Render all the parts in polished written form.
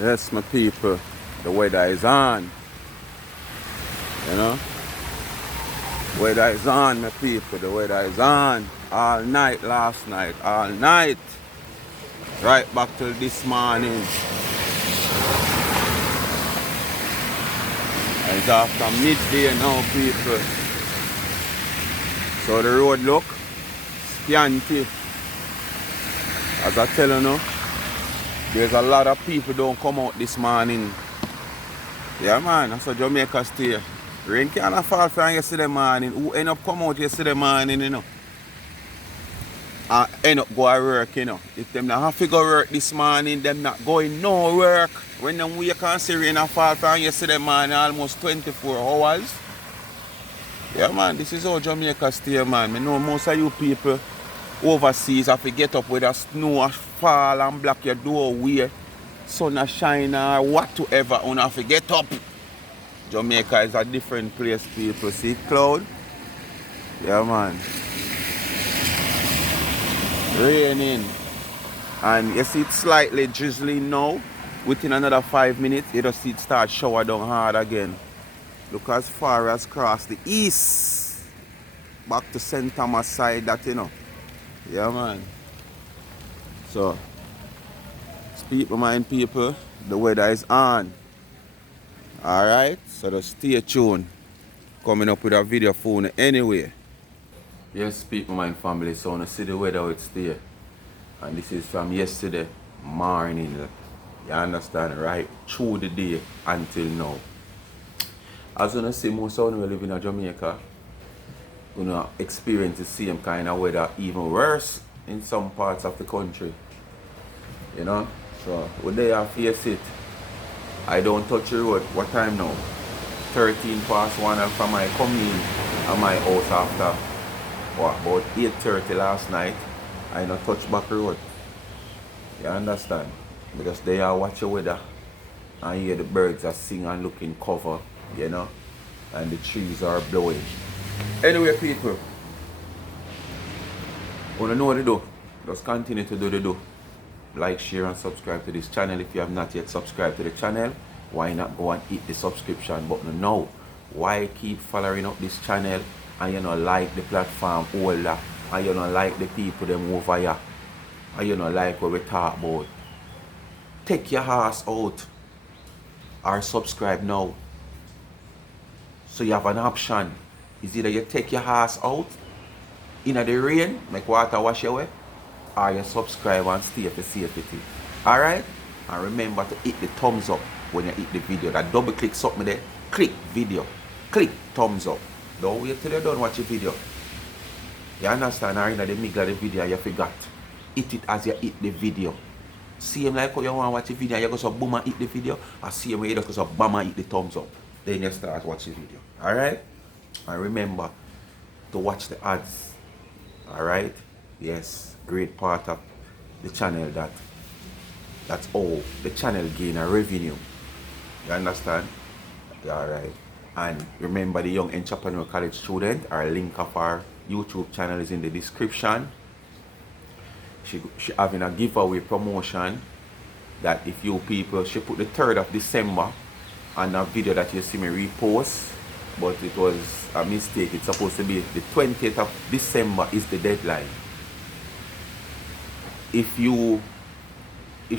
Yes, my people, the weather is on. You know, weather is on, my people. The weather is on. All night last night, all night. Right back till this morning. It's after midday now, people. So the road look scanty. As I tell you now, there's a lot of people don't come out this morning. Yeah, man, that's how Jamaica stay. Rain can't fall from yesterday morning. Who end up come out yesterday morning, you know? And end up go to work, you know. If them not have to go work this morning, them not going no work. When them wake and see rain and fall from yesterday morning, almost 24 hours. Yeah, man, this is how Jamaica stay, man. I know most of you people overseas have to get up with a snow fall and block your doorway, sun a shine or whatever, and have to get up. Jamaica is a different place, people. See cloud? Yeah, man. Raining. And you see it slightly drizzling now. Within another 5 minutes, you just see it start shower down hard again. Look as far as across the east. Back to St. Thomas side that, you know. Yeah, man. So, speak my mind, people. The weather is on. Alright? So just stay tuned. Coming up with a video phone anyway. Yes, speak my mind, family. So, I see the weather it stay. And this is from yesterday morning. You understand? Right? Through the day until now. As you see, most of you live in Jamaica, you experience the same kind of weather, even worse in some parts of the country. You know? So, when they are face it, I don't touch the road. What time now? 13 past 1, and from my coming at my house after what, about 8:30 last night, I not touch back the road. You understand? Because they are watch the weather and hear the birds are sing and look in cover, you know, and the trees are blowing. Anyway, people, wanna know what to do? Just continue to do the do. Like, share and subscribe to this channel. If you have not yet subscribed to the channel, why not go and hit the subscription button now? Why keep following up this channel and you know like the platform older, and you know like the people them over here, and you know like what we talk about? Take your ass out or subscribe now. So you have an option. Is either you take your ass out in the rain, make water wash away, or you subscribe and stay for safety. Alright? And remember to hit the thumbs up when you hit the video. That double click something there. Click video. Click thumbs up. Don't wait till you done watch the video. You understand? Or in the middle of the video you forgot. Hit it as you hit the video. Same like how you want to watch the video, you go so boom and hit the video. Or same way you just go so bam and hit the thumbs up. Then you start watching the video. Alright? And remember to watch the ads. Alright? Yes, great part of the channel that's all the channel gain a revenue. You understand? Alright. And remember, the Young Entrepreneur College student, our link of our YouTube channel is in the description. She having a giveaway promotion that if you people, she put the 3rd of December on a video that you see me repost, but it was a mistake. It's supposed to be the 20th of December is the deadline. If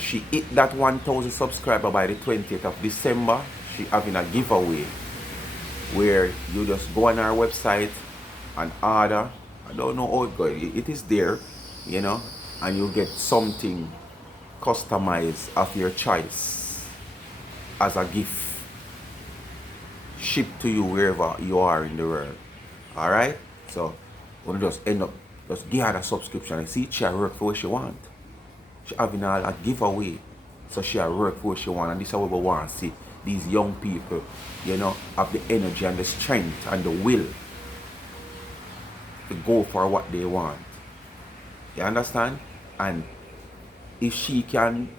she hit that 1,000 subscriber by the 20th of December, she having a giveaway where you just go on our website and order. I don't know how it goes. It is there, you know, and you get something customized of your choice as a gift shipped to you wherever you are in the world. Alright? So when you just end up just give her a subscription and see she work for what she want. She having a giveaway. So she work for what she want, and this is what we want to see. These young people, you know, have the energy and the strength and the will to go for what they want. You understand? And if she can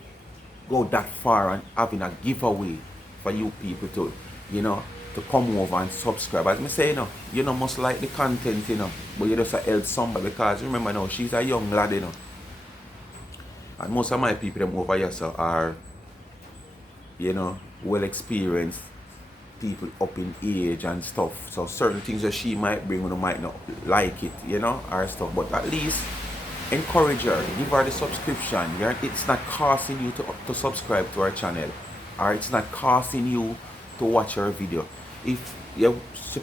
go that far and having a giveaway for you people to, you know, to come over and subscribe. As I say, you know, must like the content, you know, but you just help somebody, because remember now, she's a young lad, you know. And most of my people them over here so are you know, well experienced people up in age and stuff. So certain things that she might bring, you might not like it, you know, or stuff. But at least encourage her, give her the subscription. It's not costing you to subscribe to our channel, or it's not costing you to watch her video. If you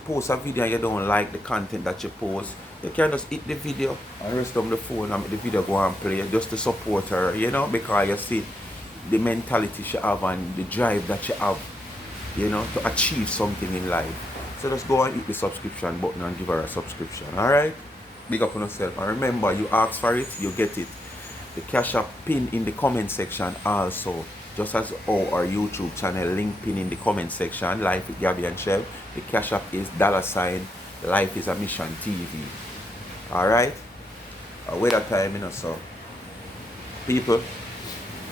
post a video and you don't like the content that you post, you can just hit the video and rest on the phone and make the video go and play just to support her, you know, because you see the mentality she have and the drive that she have, you know, to achieve something in life. So just go and hit the subscription button and give her a subscription. Alright? Big up on yourself. And remember, you ask for it, you get it. The Cash App pin in the comment section also. Just as our YouTube channel link pin in the comment section, Life with Gabby and Shell. The Cash App is $ Life is a Mission TV. Alright? Wait a time, you know, so. People.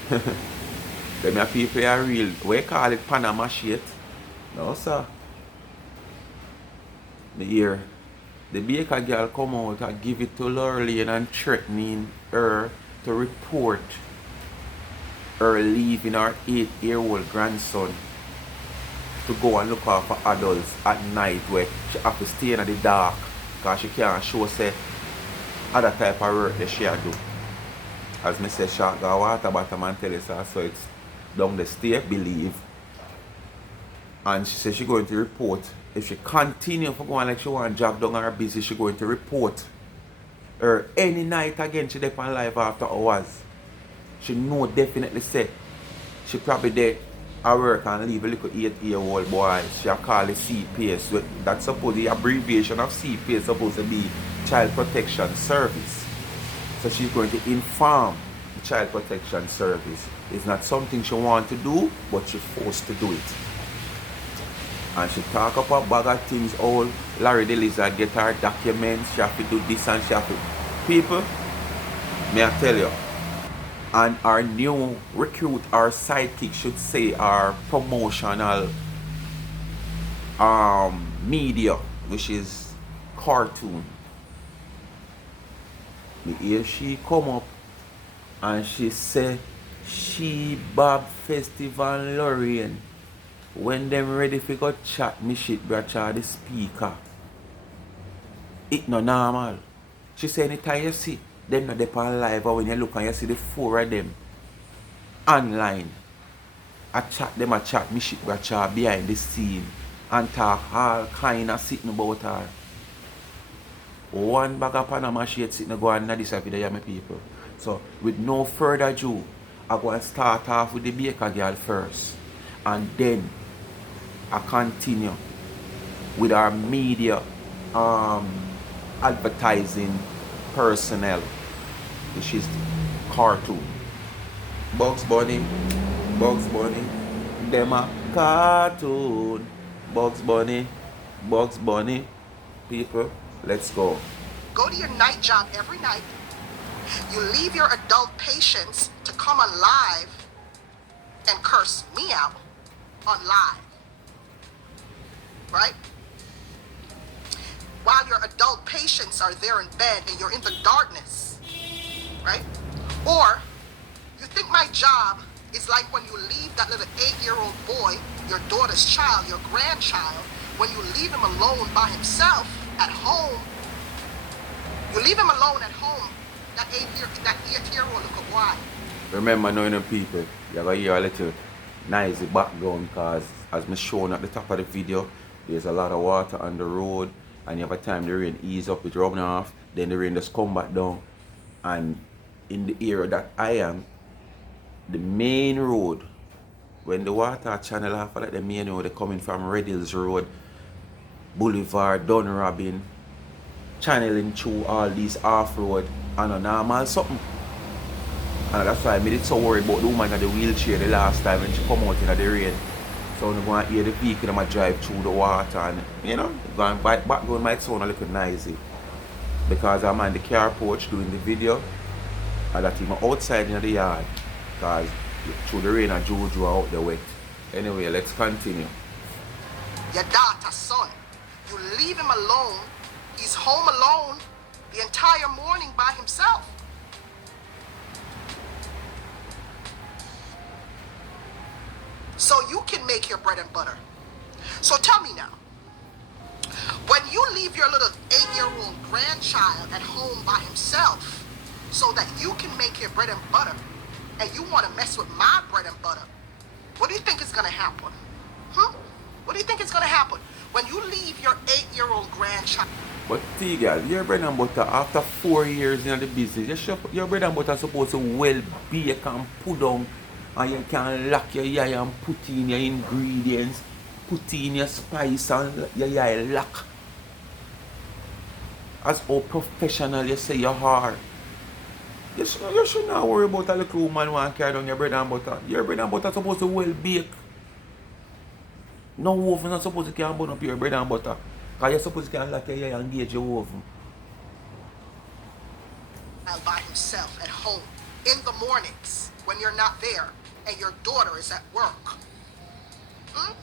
Them your people are real. We call it Panama shit. No, sir. Me hear the baker girl come out and give it to Lorraine and threatening her to report her leaving her 8-year-old grandson to go and look after adults at night where she have to stay in the dark because she can't show say other type of work that she do. As me say, shot go water bottom and tell us so it's down the stairs, believe. And she said she going to report. If she continue for going like she want to job down her busy, she going to report her any night again. She dey on live after hours. She know definitely say she probably there at work and leave a little 8-year-old boy. She call it CPS. That's supposed the abbreviation of CPS supposed to be Child Protection Service. So she's going to inform the Child Protection Service. It's not something she want to do, but she's forced to do it. And she talk about bag of things, all Larry the Lizard get her documents, she have to do this and she have to. People, may I tell you, and our new recruit, our sidekick should say our promotional media, which is cartoon. Me hear she come up and she say she Bob Festival Lorraine. When them ready for go chat Mishit Bracha the speaker, it no normal. She say anytime you see them not dey on live or when you look and you see the 4 of them online, I chat them a chat Mishit Bracha behind the scene and talk all kind of sitting about her. One bag of Panama shit sitting go on this video, my people. So with no further ado, I go and start off with the baker girl first. And then I continue with our media advertising personnel, which is cartoon. Bugs Bunny, them a cartoon. Bugs Bunny, people, let's go. Go to your night job every night. You leave your adult patients to come on live and curse me out on live, right? While your adult patients are there in bed and you're in the darkness, right? Or you think my job is like when you leave that little 8-year-old boy, your daughter's child, your grandchild, when you leave him alone by himself at home, you leave him alone at home, that 8-year-old look at why. Remember knowing them people, you're going to hear a little noisy background because as me shown at the top of the video, there's a lot of water on the road and you have a time the rain ease up, it's rubbing off, then the rain just come back down. And in the area that I am, the main road, when the water channel off like the main road, they're coming from Red Hills Road, Boulevard, Dunrobin, channeling through all these off-road and a normal something. And that's why I made it so worried about the woman in the wheelchair the last time when she come out in the rain. So I'm going to hear the vehicle and I drive through the water and, you know, background might sound a little noisy. Because I'm on the car porch doing the video and that I'm outside in the yard because through the rain and Jojo are out there wet. Anyway, let's continue. Your daughter's son, you leave him alone, he's home alone the entire morning by himself. so you can make your bread and butter. So tell me now, when you leave your little 8-year-old grandchild at home by himself so that you can make your bread and butter, and you want to mess with my bread and butter, what do you think is going to happen? What do you think is going to happen when you leave your 8-year-old grandchild? But Tgal, your bread and butter, after 4 years in the business, your bread and butter supposed to well bake and put down, and you can lock your eye and put in your ingredients, put in your spice and your eye lock. As how professional you say you are. You should not worry about a little woman who want to carry down your bread and butter. Your bread and butter is supposed to well bake. No oven not supposed to can burn up your bread and butter. Because you're supposed to can lock your eye and engage your oven. By himself at home in the mornings when you're not there and your daughter is at work.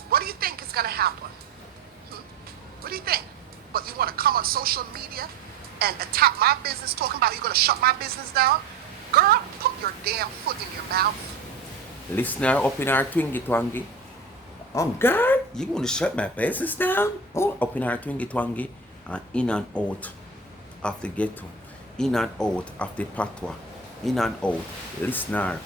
What do you think is going to happen? What do you think? But you want to come on social media and attack my business, talking about you're going to shut my business down? Girl, put your damn foot in your mouth. Listener up in our twingy twangy. Oh God, you want to shut my business down? Oh, up in our twingy twangy and in and out of the ghetto, in and out of the patois, in and out. Listener.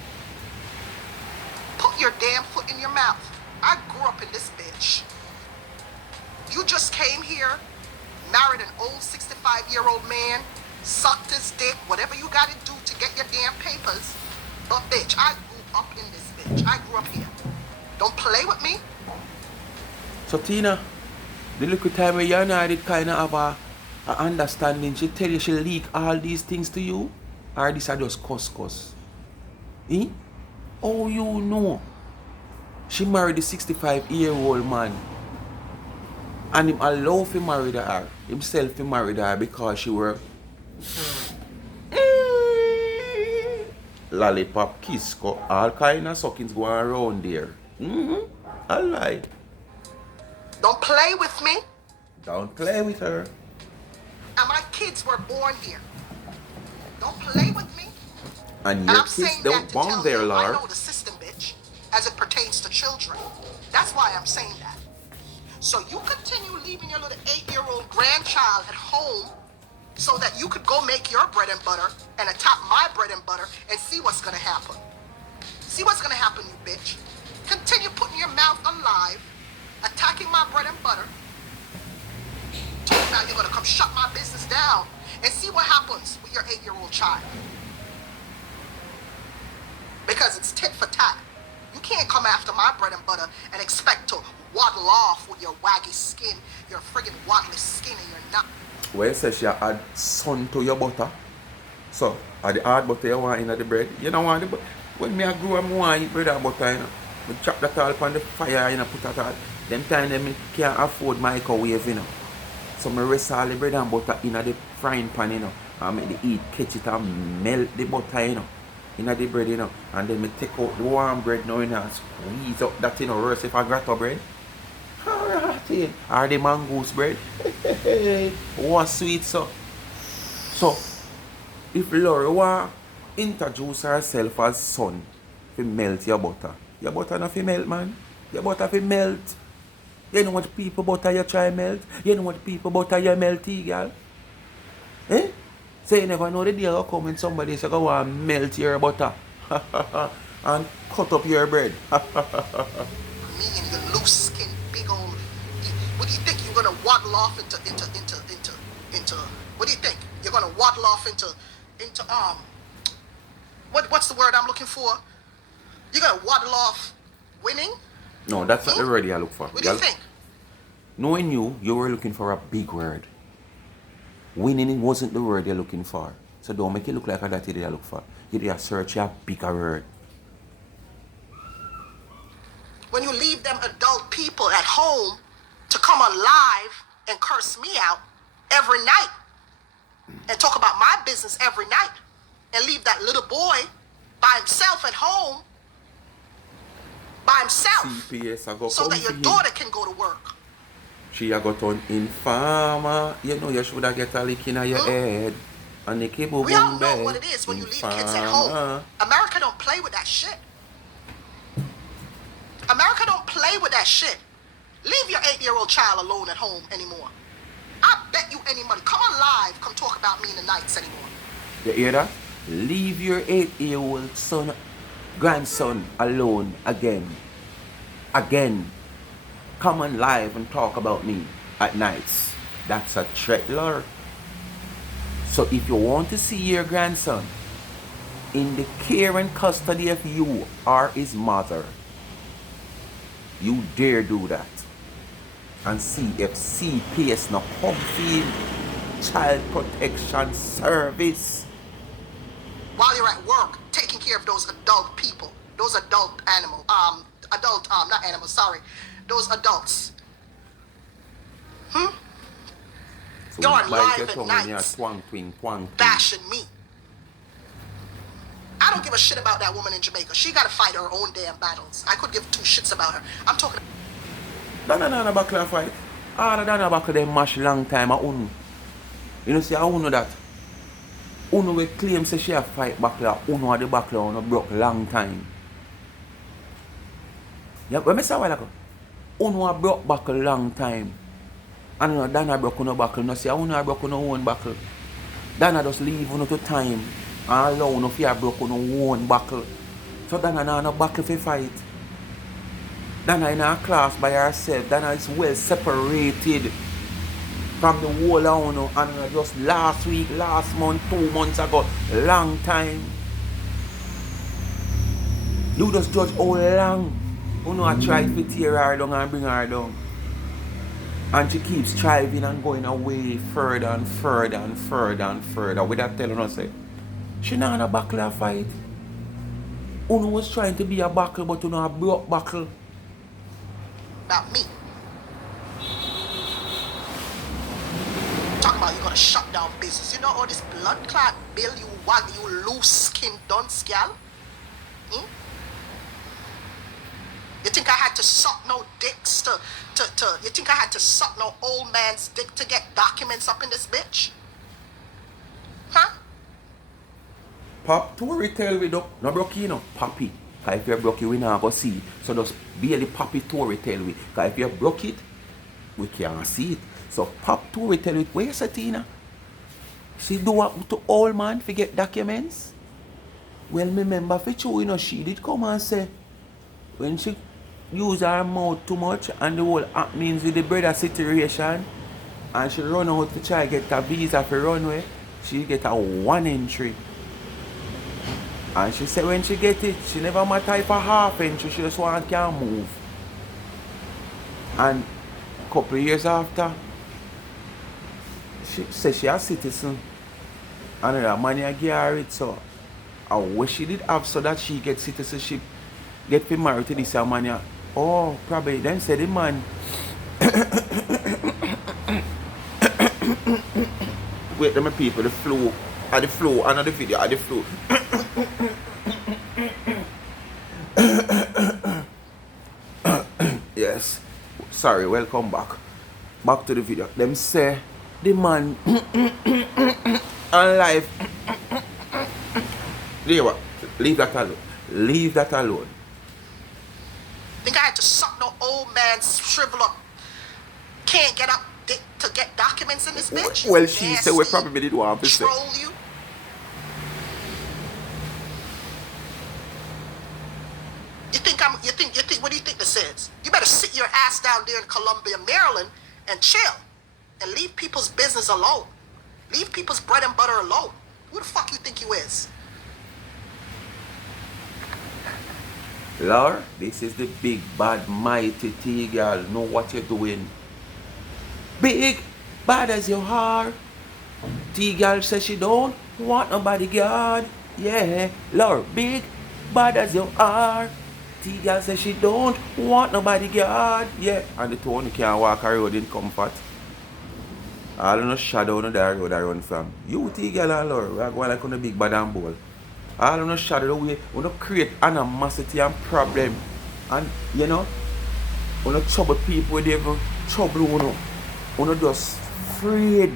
Put your damn foot in your mouth. I grew up in this bitch. You just came here, married an old 65-year-old man, sucked his dick, whatever you gotta do to get your damn papers. But bitch, I grew up in this bitch. I grew up here. Don't play with me. So Tina, the little time where you and I did kind of have a understanding, she tell you she leak all these things to you? Or these are just cuss? Eh? Oh, you know. She married a 65-year-old man. And him allow to marry her. Himself to marry her because she were lollipop, kiss, all kind of suckings going around there. I lied. Don't play with me. Don't play with her. And my kids were born here. Don't play with me. And your kids don't born there, Lord. I know the system, bitch, as it pertains to children. That's why I'm saying that. So you continue leaving your little 8-year-old grandchild at home so that you could go make your bread and butter and attack my bread and butter and see what's going to happen. See what's going to happen, you bitch. Continue putting your mouth alive, attacking my bread and butter. Talking about you're going to come shut my business down and see what happens with your 8-year-old child. Because it's tit for tat. You can't come after my bread and butter and expect to waddle off with your waggy skin, your friggin' waddly skin, and you're not. When you say she add sun to your butter, so are the hard butter you want in the bread? You don't want the butter. When me I grew up, I want to eat bread and butter, you know. We chop that all upon the fire, you know, put that all. Them time them can't afford microwave, you know. So I rest all the bread and butter in the frying pan, you know. And make the heat catch it and melt the butter, you know. In the bread, you know. And then I take out the warm bread now, you know, and squeeze up that, you know, worse if I grotto bread. Or the mangoes bread. What sweet so. So if Laura want introduce herself as son to melt your butter not fi melt, man. Your butter fi melt. You know what people butter you try melt? You know what people butter you melt, girl? Eh? So you never know the day will come when somebody say go and melt your butter and cut up your bread. Me and your loose skin, big old. What do you think you're gonna waddle off into? What do you think you're gonna waddle off into? What's the word I'm looking for? You're gonna waddle off winning? No, that's not the word I look for. What do you think? Knowing you were looking for a big word. Winning wasn't the word you're looking for. So don't make it look like that you look for. You did search a bigger word. When you leave them adult people at home to come on live and curse me out every night and talk about my business every night and leave that little boy by himself at home by himself CPS, so that your daughter can go to work. She a got on informer. You know you should have get a lick in your head. And they keep we all know what it is when you leave kids at home. America don't play with that shit. America don't that shit. Leave your 8-year-old child alone at home anymore. I bet you any money. Come on live. Come talk about me in the nights anymore. You hear that? Leave your 8-year-old grandson alone again. Again. Come on live and talk about me at nights. That's a threat, Lord. So if you want to see your grandson in the care and custody of you or his mother, you dare do that. And see if CPS no Comfy Child Protection Service. While you're at work, taking care of those adult people, those adult not animals, sorry, those adults. So you're on live at nights, bashing me. I don't give a shit about that woman in Jamaica. She gotta fight her own damn battles. I could give 2 shits about her. I'm talking. Dana bakla fight. Dana bakla them mash long time a unu. You know see I unu that. Unu we claim say she a fight bakla. Unu a the bakla unu broke long time. Yeah, when me say while ago. Unu a broke bakla long time. And you know, Dana broke unu bakla. No see unu a broke unu own bakla. Dana just leave unu to time. And allow unu fi a broke unu own bakla. So Dana na no bakla fi fight. Dana in a class by herself. Dana is well separated from the whole of unu. And just last week, last month, 2 months ago, long time. You just judge how long unu a try to tear her down and bring her down. And she keeps striving and going away further and further and further and further. Without telling us, she not in a buckle fight. Unu was trying to be a buckle, but unu a broke buckle. About me. Talking about you gonna shut down business. You know all this blood clot bill you want, you loose skin dunce gal? You think I had to suck no dicks to you think I had to suck no old man's dick to get documents up in this bitch? Huh? Pop to retell we do no broke you know, poppy. Cause if you broke it, we not go see. So just barely pop it to retell we. Cause if you broke it, we can't see it. So pop to retell it. Where's Satina? She do what to old man to get documents? Well, me remember for sure, you know, she did come and say when she use her mouth too much and the whole act means with the brother situation and she run out to try get a visa for runway, she get a 1 entry. And she said when she get it, she never matter if a half entry, she just want to move. And a couple of years after, she said she a citizen. And her money I give her it, so I wish she did have so that she get citizenship, get married to this man. Oh, probably then said the man. Wait, let me people, the flow, another video, at the flow. Yes, sorry, welcome back. Back to the video. Them say the man on live. Leave that alone. Leave that alone. Think I had to suck no old man's shrivel up, can't get up dick to get documents in this bitch? Well, she said we probably did want to say. Troll you? You think what do you think this is? You better sit your ass down there in Columbia, Maryland and chill and leave people's business alone. Leave people's bread and butter alone. Who the fuck you think you is? Lord, this is the big bad mighty Tgal. Know what you're doing. Big bad as you are. Tgal says she don't want nobody guard. Yeah, Lord, big bad as you are. Tgal says she don't want nobody guard. Yeah, and the two can't walk a road in comfort. All in a shadow on the road I run from. You Tgal and Lord, we are going like on a big bad and ball. All in a shadow the way we don't create animosity and problem. And you know, we don't trouble people with even trouble we don't just afraid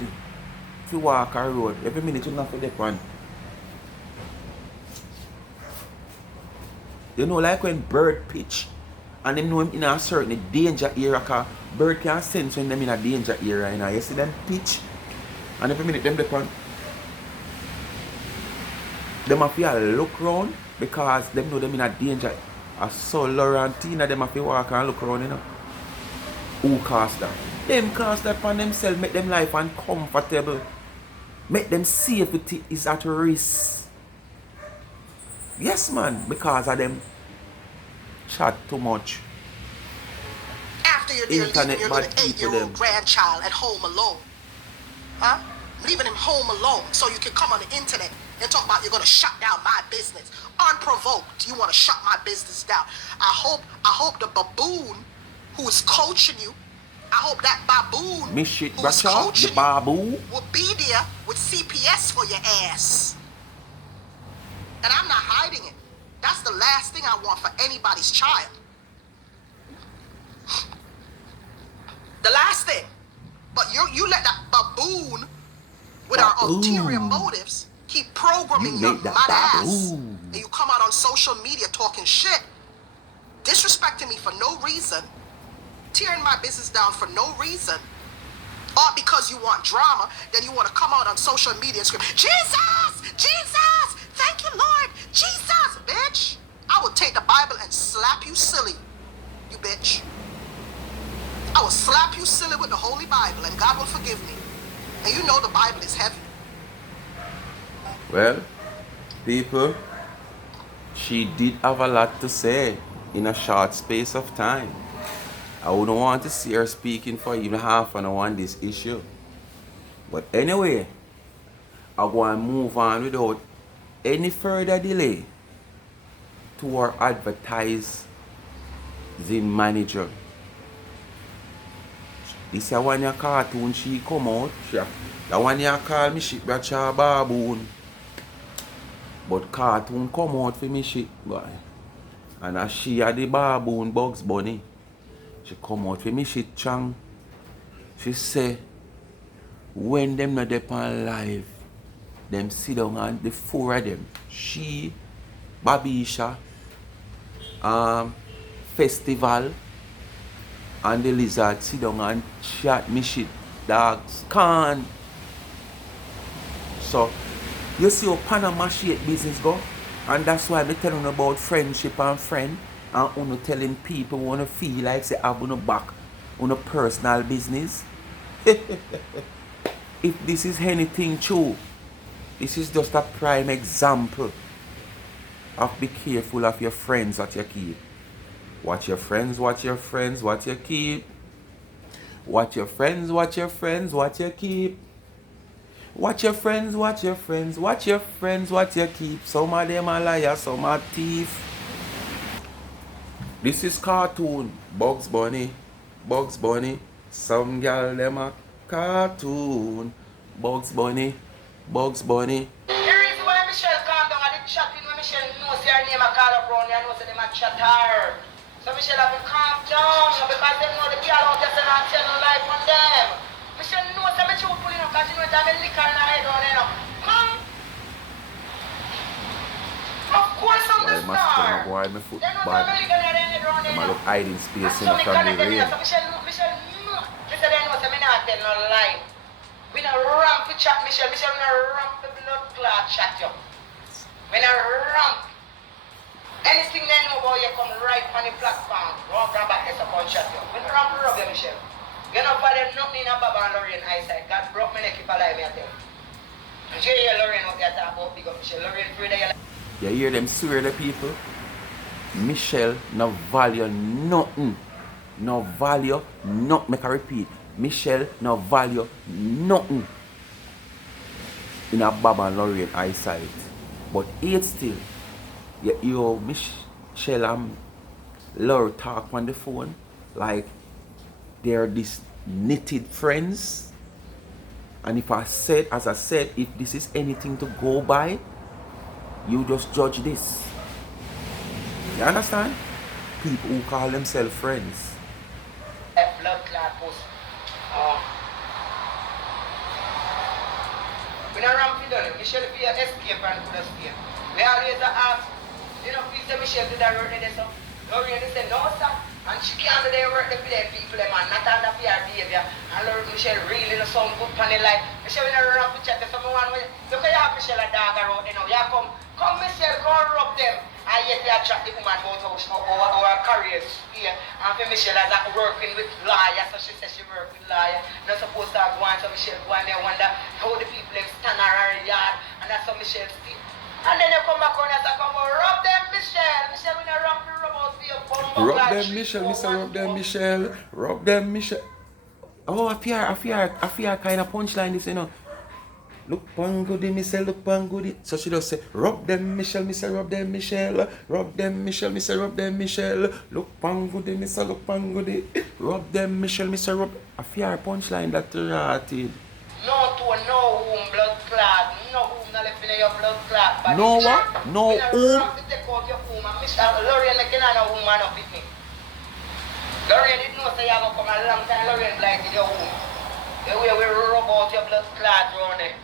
to walk a road. Every minute you have to dip on. You know, like when bird pitch And them know him in a certain danger area, because bird can sense when them in a danger area, you know. You see them pitch, and every minute them depend. Them have to look round because them know them in a danger. I saw Laura and Tina, them have to walk and look around, you know. Who cast that? Them cast that upon themselves, make them life uncomfortable. Make them safety is at risk. Yes, man, because of them chat too much. After you're there leaving your little people 8-year-old grandchild at home alone. Huh? Leaving him home alone so you can come on the internet and talk about you're going to shut down my business. Unprovoked, you want to shut my business down. I hope the baboon who is coaching you, I hope that baboon Mishit, who is coaching the baboon you will be there with CPS for your ass. And I'm not hiding it. That's the last thing I want for anybody's child. The last thing. But you let that baboon with our ulterior motives keep programming your mad ass. And you come out on social media talking shit, disrespecting me for no reason, tearing my business down for no reason, all because you want drama. Then you want to come out on social media and scream, Jesus! Jesus! Thank you, Lord! Jesus! Bitch! I will take the Bible and slap you silly, you bitch. I will slap you silly with the Holy Bible and God will forgive me. And you know the Bible is heavy. Well, people, she did have a lot to say in a short space of time. I wouldn't want to see her speaking for even half an hour on this issue. But anyway, I go and move on without any further delay to our advertising manager. This is one your cartoon she come out. The one you call Mishit Bracha Baboon. But cartoon come out for Mishit, boy. And as she had the baboon Bugs Bunny, she come out for Mishit Chang. She say, when them not dey on live, them sit down and the four of them, she, Babisha, Festival, and the lizard sit down and chat Mishit dogs can't. So you see how Panama shit business go, and that's why I'm telling you about friendship and friend, and I'm telling people wanna feel like say have on back on a personal business. If this is anything true, this is just a prime example of be careful of your friends that you keep. Watch your friends, watch your friends, what you keep. Watch your friends, watch your friends, what you keep. Watch your friends, watch your friends, watch your friends, what you keep. Some of them are liars, some are thieves. This is cartoon, Bugs Bunny, Bugs Bunny. Some girl them a cartoon, Bugs Bunny, Bugs Bunny. The reason why Michelle calm down, I did chat in when Michelle knows her name a call up round, I know say them a chat her. So Michelle have to calm down because they know the girl out there not tell no life on them. Michelle knows that I'm truth pulling up because she knows that I'm liquor in her head on there. Come. Of course I'm the star. Go hide my foot They know bad. that I'm liquor in her head on there. I'm look hiding space in So the family rain. Michelle know. Michelle they know that I'm not tell no lie. We not ramp to chat Michelle. Michelle we not ramp the blood clot chat you. We not ramp. Anything they know about you come right on the platform. Run from back is a punch at you. We not ramp to rub you, Michelle. You don't value nothing in a Baba and Lorraine eyesight. God broke me neck if I lie, me I tell you. And you hear Lorraine out there talk about big up Michelle. Lorraine free there. You hear them swear the people? Michelle no value nothing. No value, not make I repeat. Michelle no value nothing in a Baba and Lorraine eyesight. But yet still, you hear Michelle and Laura talk on the phone like they're these knitted friends. And if as I said, if this is anything to go by, you just judge this. You understand? People who call themselves friends. Blood clot post. We don't ramp it down. Michelle be an escape and could escape. We always ask, you know, please say Michelle did that Lorraine there, so Lorraine say, no sir, she can't do their work, they play people, man, not on the PR behavior. And Michelle really no sound good for the life. Michelle, when I run up to chat to someone, look at you have Michelle a dog around, you know, you come Michelle, come rub them. And yet they attract the woman about our careers here. And for Michelle, as I'm working with lawyers, so she says she work with lawyers. Not supposed to go on, so Michelle go on there wonder how the people stand around her yard. And that's how Michelle still. And then you come back on and say, come on, rub them, Michelle. Michelle, when you rub out for your bum. Rub them, Michelle, Mr. Rub them, Michelle. Rub them, Michelle. Oh, I fear kind of punchline this, you know. Look pangudi, Michelle, look pangudi. So she just say, rub them, Michelle, rub them, Michelle. Rub them, Michelle, rub them, Michelle. Look pangudi, Michelle, look pangudi. Rub them, Michelle, rub. I fear punchline that rotted. No to no whom blood clot, no whom not left in your blood clot. But no what? No whom? Take out your whom and Mr. Lorraine cannot know whom man up with me. Lorraine didn't know say you have to come a long time, Lorraine like with your whom. The way we rub out your blood clot around there.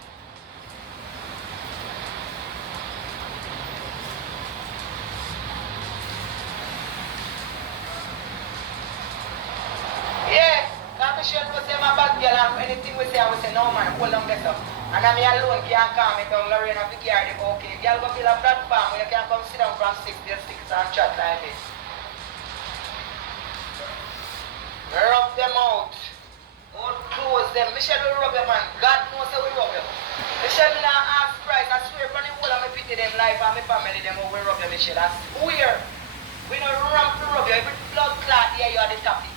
Yeah. Michelle was say my bad girl and anything we say, I will say no man, hold on better. And I'm alone can't calm me down, Lorraine have to carry the okay. Girl go build a platform where you can come sit down from 6 till 6 and chat like this. Rub them out. Don't close them. Michelle will rub them man. God knows how we rub them. Michelle will not ask price. I swear from the whole of my pity them life and my family them how we rub them Michelle. I swear. We don't ramp to rub you. Every blood clot here you are the topic.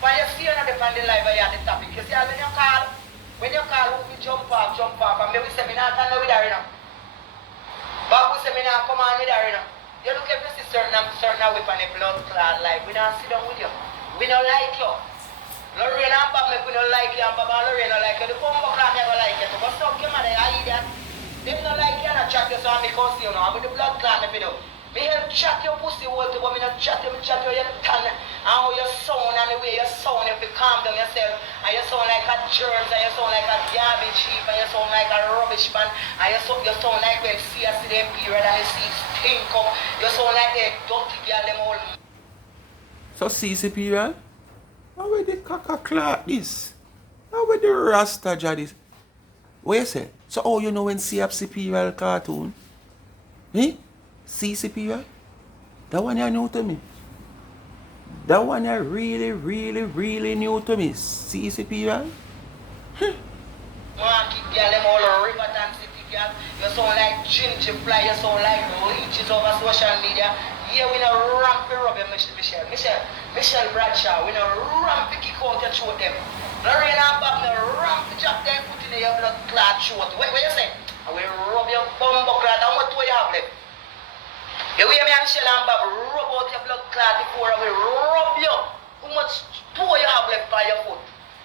When you see another on the live, you have the topic. You see, when you call, we jump off, and maybe we say, we not stand with her, you know. But we say, we not come on with her, you know. You look at this certain weapon, a blood clot life. We don't sit down with you. We don't like you. Lorraine and Bob, we don't like you, and Bob and Lorraine don't like you. The bumbo clan never like you. So, but some come on, they are idiot. They don't like you, and I chat you, so I'm because you know, I'm with the blood clan, if you do. Me help chat your pussy all the but me not chat you, your tongue and how you sound and the way you sound, if you calm down yourself and you sound like a germs and you sound like a garbage heap and you sound like a rubbish man and you sound like when see them period and you see stink up, you sound like the dirty girl them all. So CC period? How where the caca clock this? How where the rasta jadis? What you say? So how you know when CFC period cartoon? Eh? CCP, that one you new to me. That one you really new to me. CCP, right? Market girl, them all Riverton City girl. You sound like ginger fly, you sound like leeches over social media. Yeah, we no ramp the rub Michelle Bradshaw, we no ramp the kick out your throat them. Lorraine and Bob no ramp the drop them put in your blood clot throat. What you say? I will rub your bumbo clot. How much do you have left? The way me and Michelle and Bob rub out your blood clot before we rub you. How much toe you have left by your foot?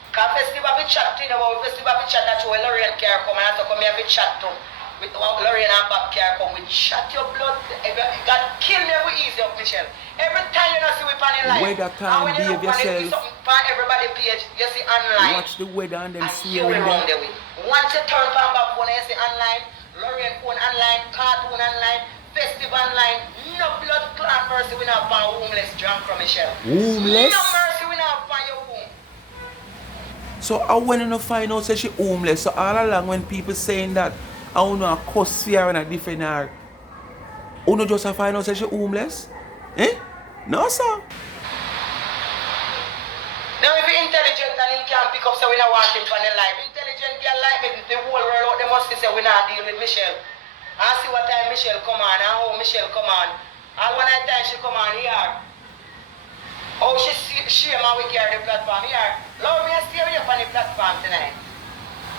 Because festival we chat to you about festival we chat that you Lorraine care come and I come here we chat to. With Lorraine and Bob care come we chat your blood. God kill me we easy up Michelle. Every time you don't see we pan in life. Weather time, behave yourself. On everybody page, you see online. Watch the weather and then see you around the way. Once you turn from Bob phone you see online, Lorraine phone online, cartoon online. Festival line, no blood clot mercy we not find homeless drunk from Michelle. Homeless? No mercy we not find your home. So I want to find out say she homeless. So all along when people saying that I want to cuss fear and a different her. You know just find out say she homeless? Eh? No sir. Now if you're intelligent and he can't pick up so we not want him from the life. Intelligent girl like me, the whole world out they must say we not deal with Michelle. I see what time Michelle come on and how Michelle come on. And when I time she come on here. Oh, she and we carry the platform here. Lord, me I stay with you on the platform tonight.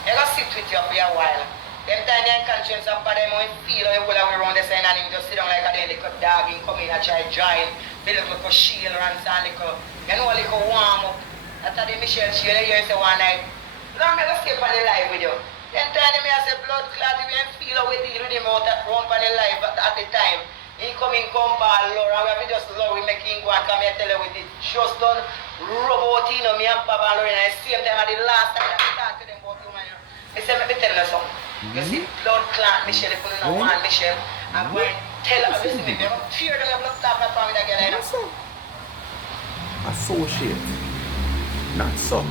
I gotta sit with you for a while. Them time your conscience up for them when feel how you around the side and him just sit down like a little dog and come in and try join. The little shield runs and little, you know, a little warm up. After the Michelle shield here say one night. Lord, me I gotta stay on the live with you. Then time me I say blood clot, if you feel how we deal with him out at round for the life at the time. He come in, come ball, Laura, we have to just Laura, we make him go and come here tell her with it. Just done, rub out, you know, me and Papa and Laura, and the same time at the last time I talk to them about you, man. I say, let me tell you something. You see, blood clot, Michelle, if you don't want Michelle, I'm going to tell her, listen, me, you don't tear them, your blood clot, that family, that girl, you know. associate. Not so.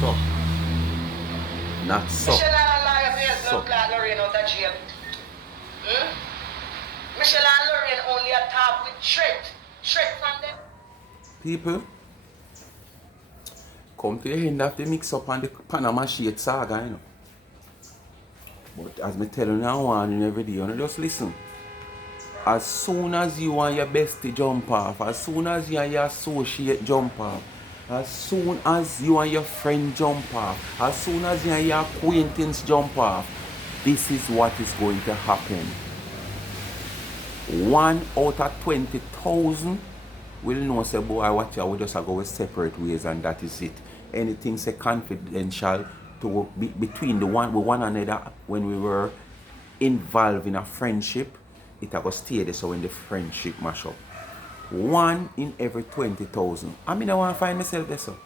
So. Not so. Michelle and Lorraine face So. look like Lorraine out of jail. Michelle and Lorraine only attack with threat. Threat from them. People, come to the end of the mix up on the Panama Shade saga, you know. But as me tell you now, warning every day, you know, just listen. As soon as you and your bestie jump off, as soon as you and your associate jump off, as soon as you and your friend jump off, as soon as you and your acquaintance jump off, this is what is going to happen. 1 out of 20,000 will know say boy watch we just go separate ways, and that is it. Anything say confidential to be between the one with one another when we were involved in a friendship, it go stay there so when the friendship mash up. 1 in every 20,000. I mean I want to find myself there so.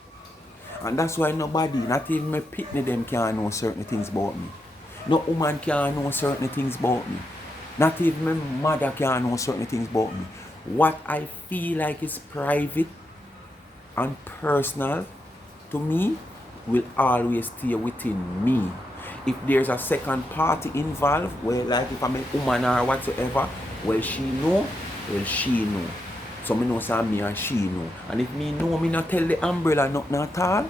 And that's why nobody, not even my pitney them can know certain things about me. No woman can know certain things about me. Not even my mother can know certain things about me. What I feel like is private and personal to me will always stay within me. If there's a second party involved, well, like if I'm a woman or whatsoever, well, she know, well, she know. So me know say me and she know. And if me know, me not tell the umbrella nothing at all,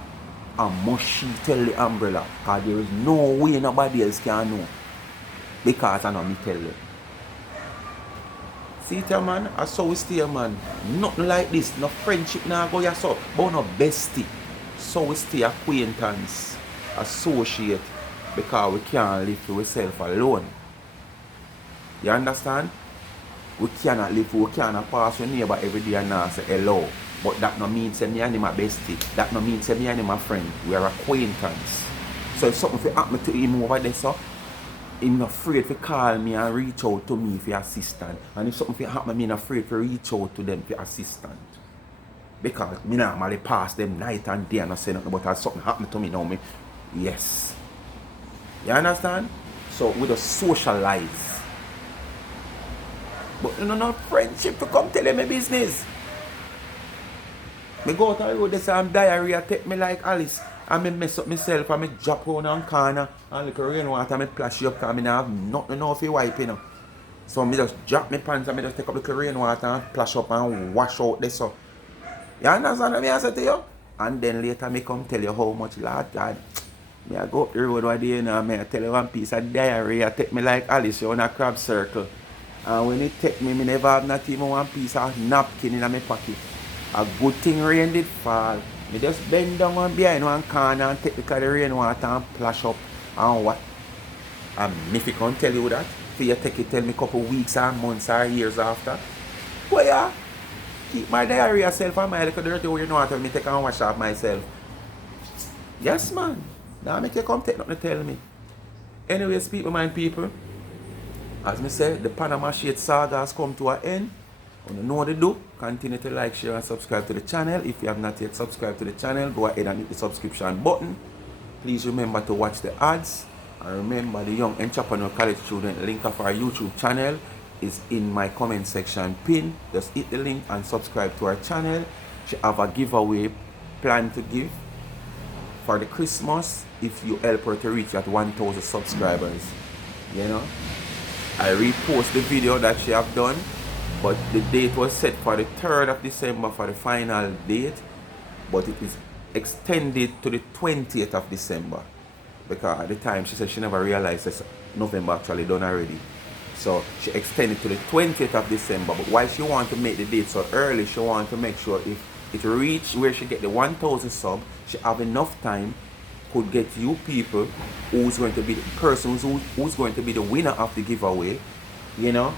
and must she tell the umbrella, because there is no way nobody else can know. Because I know me tell them. See it, man, that's how we stay, man. Nothing like this, no friendship now go ya so, but no bestie. So we stay acquaintance, associate, because we can't live for ourselves alone. You understand? We cannot live, we cannot pass your neighbor every day and now say hello. But that no means say me and him a bestie. That no means say me and him a friend. We are acquaintance. So if something happen to him over there, so I'm not afraid to call me and reach out to me for assistance. And if something happen, I'm not afraid to reach out to them for assistance. Because I normally pass them night and day and not say nothing, but as something happen to me now, me, yes. You understand? So we just socialize. But you know, no friendship to come tell them my business. Me go out the road, they say I'm diarrhea, take me like Alice. And me mess up myself and me drop on a corner and look rainwater and me plash you up because I don't have nothing enough for wiping. You know. So me just drop my pants and me just take up the rainwater and plash up and wash out this so. You understand what I say to you? And then later me come tell you how much, Lord God. Me I go up the road one day and I tell you one piece of diarrhea, take me like Alice, you on a crab circle. And when it take me, never have not even one piece of napkin in my pocket. A good thing rain did fall. Me just bend down and behind one corner and take the rainwater and plash up and what? And if you can't tell you that, so you take it tell me a couple weeks or months or years after. Well yeah, keep my diarrhea self and my little dirty rainwater me take and wash off myself. Yes man, now make you come take nothing to tell me. Anyways, people mind people, as me say, the Panama Shade saga has come to an end. You know what to do. Continue to like, share and subscribe to the channel. If you have not yet subscribed to the channel, go ahead and hit the subscription button. Please remember to watch the ads. And remember, the Young Entrepreneur College student link of our YouTube channel is in my comment section pin. Just hit the link and subscribe to our channel. She have a giveaway plan to give for the Christmas if you help her to reach at 1,000 subscribers. You know, I repost the video that she have done. But the date was set for the 3rd of December for the final date. But it is extended to the 20th of December. Because at the time she said she never realized that November actually done already. So she extended to the 20th of December. But why she want to make the date so early, she want to make sure if it reach where she get the 1,000 sub, she have enough time could get you people who's going to be the person who's going to be the winner of the giveaway, you know,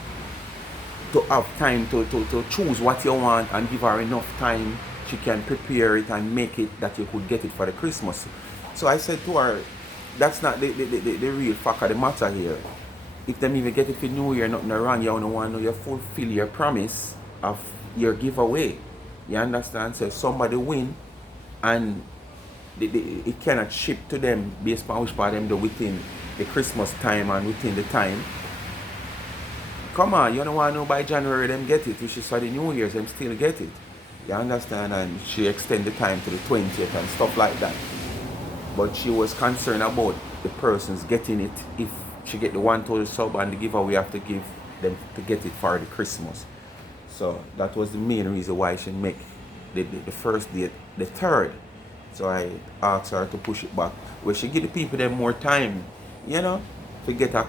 to have time to choose what you want and give her enough time she can prepare it and make it that you could get it for the Christmas. So I said to her, that's not the real fact of the matter here. If them even get it for New Year, nothing wrong, you don't want to fulfill your promise of your giveaway. You understand? So if somebody win and it cannot ship to them based on which part of them do within the Christmas time and within the time. Come on, you don't want to know by January them get it. Which is for the New Year's them still get it. You understand? And she extended the time to the 20th and stuff like that. But she was concerned about the persons getting it if she get the 1,000 sub and the giveaway have to give them to get it for the Christmas. So that was the main reason why she make the first date the 3rd. So I asked her to push it back. Where she give the people them more time, to get a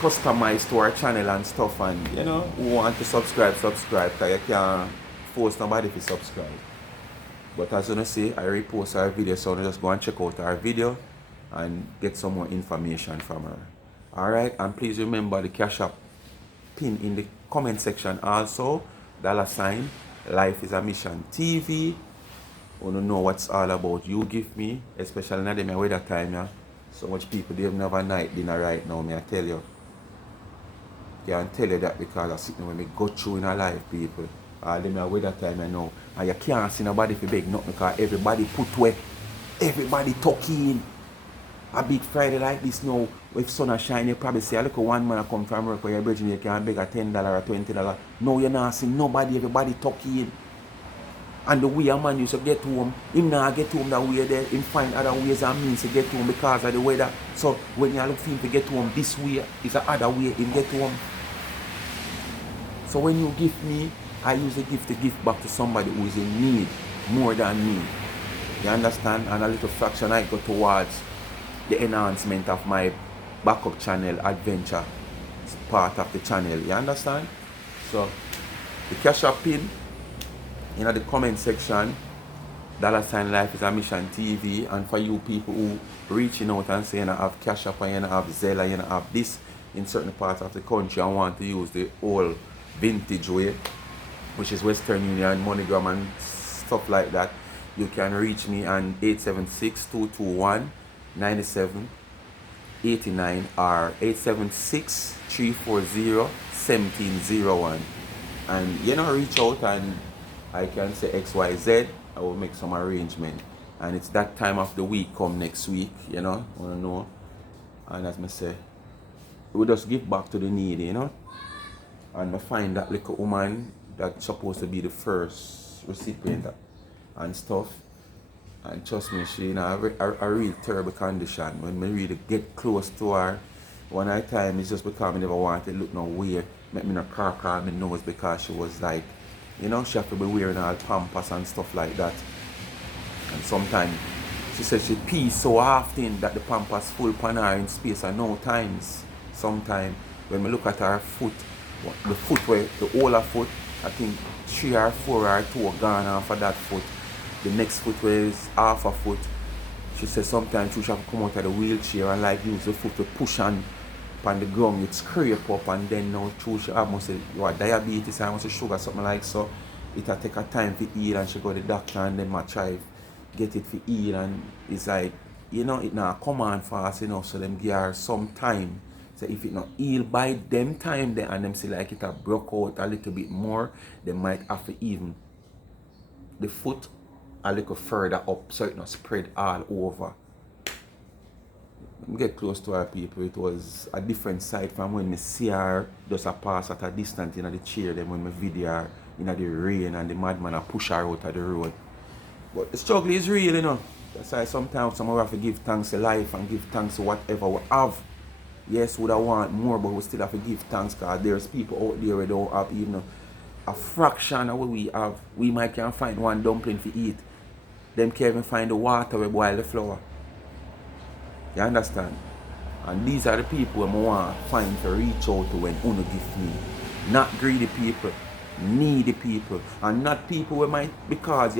customized to our channel and stuff, and who want to subscribe, because you can't force nobody to subscribe. But as you see, I repost our video, so just go and check out our video and get some more information from her. Alright, and please remember the Cash App pin in the comment section also, $ Life is a Mission TV. I want to know what's all about. You give me, especially now them weather time, yeah. So much people they have a night dinner right now, me I tell you. Can't tell you that because I sit when me go through in a life, people. All them a weather time I know. And you can't see nobody for beg nothing because everybody put away. Everybody talking. A big Friday like this now, if sun a shine, you probably see a little one man come from work where you're bridging, you can beg a $10 or $20. No, you're not seeing nobody, everybody talking. And the way a man used to get home, him not get home that way there, him find other ways and means to get home because of the weather. So when you look for him to get home this way, it's a other way him get home. So when you give me, I use the gift to give back to somebody who is in need more than me. You understand? And a little fraction I go towards the enhancement of my backup channel, Adventure. It's part of the channel. You understand? So the Cash App pin in the comment section, $ Life is a Mission TV. And for you people who reaching out and saying I have Cash App and you have Zelle and you have this in certain parts of the country and want to use the old vintage way, which is Western Union, MoneyGram and stuff like that, you can reach me on 876-221-9789 or 876-340-1701. And reach out and I can say XYZ, I will make some arrangement. And it's that time of the week come next week, wanna know. And as I say, we just give back to the needy, And I find that little woman that's supposed to be the first recipient and stuff. And trust me, she in a real terrible condition. When we really get close to her, one at a time, it's just because I never wanted to look no weird, make me no crack my nose because she was like, she have to be wearing all pampers and stuff like that. And sometimes she said she pees so often that the pampers full upon her in space and no times. Sometimes when we look at her foot, the foot where the whole foot, I think 3 or 4 or 2 gone off of that foot. The next foot where is half a foot. She said sometimes she have to come out of the wheelchair and like use the foot to push on the ground, it scrape up, and then now she almost say you are diabetes and almost sugar, something like so. It'll take a time to heal and she go to the doctor and then might try get it to heal, and it's like, it not come on fast, so them give her some time. So if it not heal by them time then and them see like it have broke out a little bit more, they might have to even the foot a little further up so it not spread all over. Get close to her, people. It was a different sight from when me see her just a pass at a distance in the chair, then when me video her in the rain and the madman a push her out of the road. But the struggle is real, That's why sometimes some of us have to give thanks to life and give thanks to whatever we have. Yes, we don't want more, but we still have to give thanks because there's people out there who don't have even a fraction of what we have. We might can find one dumpling to eat. Them can't even find the water we boil the flour. You understand? And these are the people I want to find to reach out to when Uno give me. Not greedy people, needy people. And not people who might, because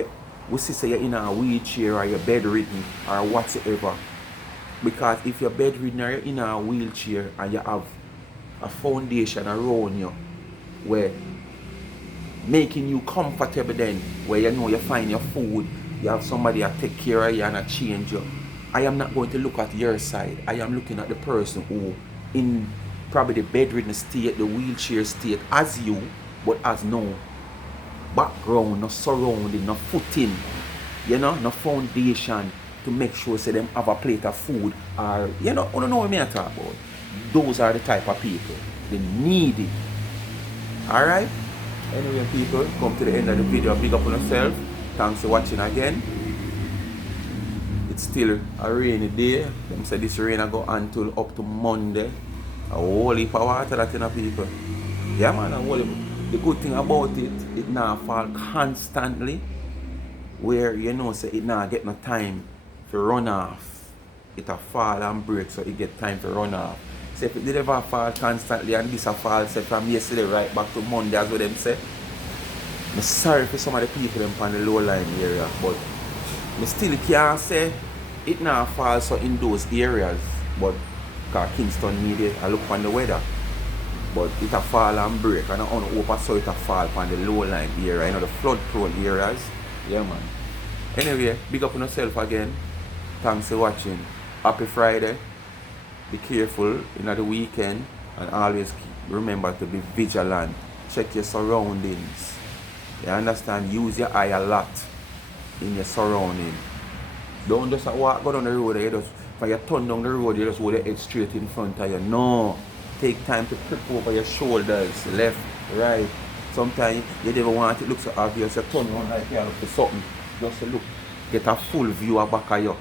we say you're in a wheelchair or you're bedridden or whatsoever. Because if you're bedridden or you're in a wheelchair and you have a foundation around you where making you comfortable then, where you find your food, you have somebody that take care of you and change you. I am not going to look at your side. I am looking at the person who in probably the bedridden state, the wheelchair state as you, but has no background, no surrounding, no footing, no foundation to make sure say them have a plate of food or, I don't know what I talk about. Those are the type of people. They need it. Alright? Anyway, people, come to the end of the video. Big up on yourself. Thanks for watching again. It's still a rainy day. Them say this rain will go until up to Monday. A whole heap of water that in a people. Yeah man, the good thing about it now fall constantly. Where you know say it now get no time to run off. It a fall and break, so it get time to run off. So if it did ever fall constantly and this a fall say from yesterday right back to Monday, as what them say. I'm sorry for some of the people them on the low line area, but I still can't say it now fall so in those areas. But because Kingston need it, I look on the weather. But it a fall and break, and I don't hope I saw it a fall on the low line area, you know, the flood prone areas. Yeah man. Anyway, big up on yourself again. Thanks for watching. Happy Friday. Be careful in the weekend, and always remember to be vigilant. Check your surroundings. You understand? Use your eye a lot in your surrounding. Don't just walk go down the road, you just when you turn down the road, you just hold your head straight in front of you. No. Take time to prick over your shoulders, left, right. Sometimes you never want it look so obvious. You turn around like you look for something. Just to look. Get a full view of back of you.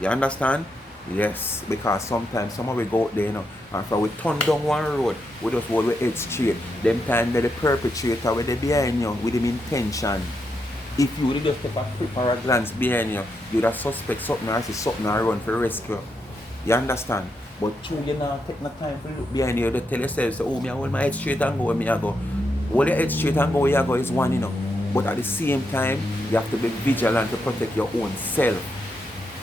You understand? Yes, because sometimes some of we go out there, you know, and if we turn down one road, we just hold our head straight. Them time the perpetrator with the behind you with them intention. If you would just take a quick or a glance behind you, you would have suspect something or see something and run for rescue. You understand? But true, you not take no time to look behind you, you tell yourself, so, oh, me I hold my head straight and go where me I go. Hold your head straight and go where you go is one, you know. But at the same time, you have to be vigilant to protect your own self.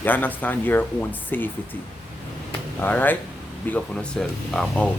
You understand? Your own safety. Alright? Big up on yourself. I'm out.